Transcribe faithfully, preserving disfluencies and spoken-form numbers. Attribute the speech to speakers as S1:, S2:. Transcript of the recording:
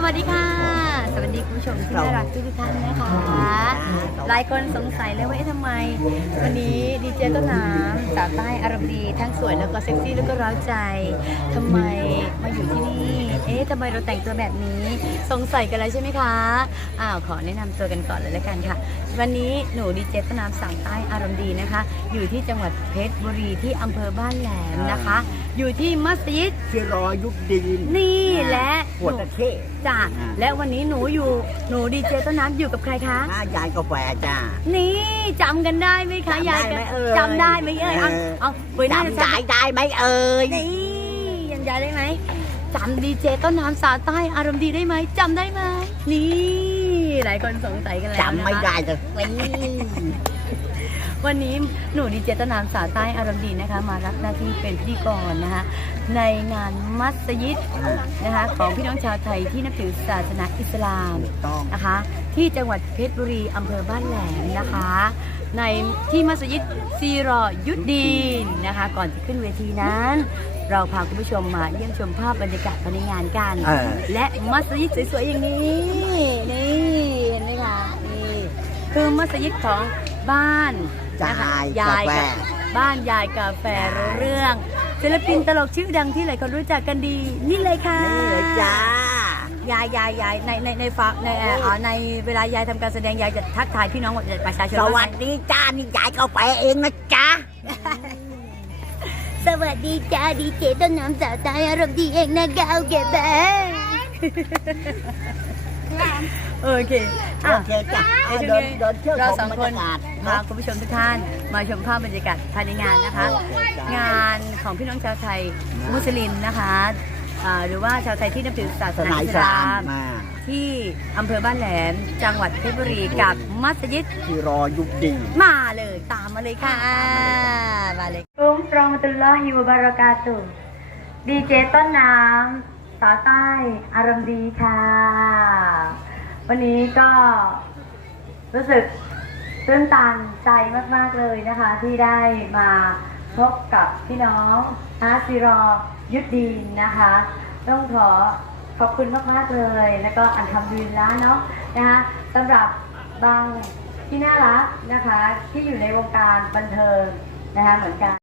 S1: วัสดีค่ะสวัสดีคุณผู้ชมที่น่ารักทุกท่านนะคะหลายคนสงสัยเลยว่าเอ๊ะทำไมวันนี้ดีเจต้นน้ำสาวใต้อารมณ์ดีทั้งสวยแล้วก็เซ็กซี่แล้วก็ร้าวใจทำไมมาอยู่ที่นี่เอ๊ะทำไมเราแต่งตัวแบบนี้สงสัยกันแล้วใช่ไหมคะอ้าวขอแนะนำตัวกันก่อนเลยละกันค่ะวันนี้หนูดีเจต้นน้ำสาวใต้อารมณ์ดีนะคะอยู่ที่จังหวัดเพชรบุรีที่อำเภอบ้านแหลมนะคะอยู่ที่มัสยิด
S2: ที่รอยุบดิน
S1: นี่และ
S2: ปวดตะเข้
S1: จ้ะและวันนี้หนูอยู่หนูดีเจต้นน้ำอยู่กับใครคะ
S2: ยายกาแฟจ้า
S1: นี่จำกันได้ไหมคะยายจำได้ไหมเอ่ยเอาเอาเย
S2: จำยายได้ไหมเอ่ย
S1: นี่ยังยายได้ไหมจำดีเจต้นน้ำสาวใต้อารมณ์ดีได้ไหมจำได้ไหมนี่หลายคนสงสัยกันแล้ว
S2: จำไม่ได้เลย
S1: วันนี้หนูดีเจต้นน้ำสาวใต้อารมณ์ดีนะคะมารับหน้าที่เป็นพิธีกรนะคะในงานมัสยิดนะคะของพี่น้องชาวไทยที่นับถือศาสนาอิสลามนะคะที่จังหวัดเพชรบุรีอำเภอบ้านแหลมนะคะในที่มัสยิดซีรอยุดดีนนะคะก่อนจะขึ้นเวทีนั้นเราพาคุณผู้ชมมาเยี่ยมชมภาพบรรยากาศภายในงานกันและมัสยิดสวยๆอย่างนี้นี่เห็นไหมคะนี่คือมัสยิดของบ้าน
S2: นะคะ
S1: ยายกับบ้านยายกาแฟรู้เรื่องศิลปินตลกชื่อดังที่หลายคนรู้จักกันดีนี่เลยค่ะ
S2: นี่เลยจ้าย
S1: ายยายยายในในในฟ้าในเอ่อในเวลายายทำการแสดงยายจะทักทายพี่น้องประชาชน
S2: สวัสดีจ้านี่ยายกาแฟเองนะจ๊ะ
S1: สวัสดีจ้าดีเจต้นน้ำสาวใต้อารมณ์ดีเองนะก้าวเก็บแบงโอเค
S2: โอเคจ้ะ
S1: เราสองคนพาคุณผู้ชมทุกท่านมาชมภาพบรรยากาศภายในงานนะคะงานของพี่น้องชาวไทยมุสลิมนะคะหรือว่าชาวไทยที่นับถือศาสนาอิสลามที่อำเภอบ้านแหลมจังหวัดเพชรบุรีกับมัสยิด
S2: ที่รอยุบดิน
S1: มาเลยตามมาเลยค่ะมาเลยอุมรอมะตุลลอฮิวะบารากาตุฮ์ดีเจต้นน้ำสาวใต้อารมณ์ดีค่ะวันนี้ก็รู้สึกตื้นตันใจมากๆเลยนะคะที่ได้มาพบกับพี่น้องอาซีรอยุดดีนนะคะต้องขอขอบคุณมากๆเลยแล้วก็อันทำดีแล้วเนาะนะคะสำหรับบางที่น่ารักนะคะที่อยู่ในวงการบันเทิงนะคะเหมือนกัน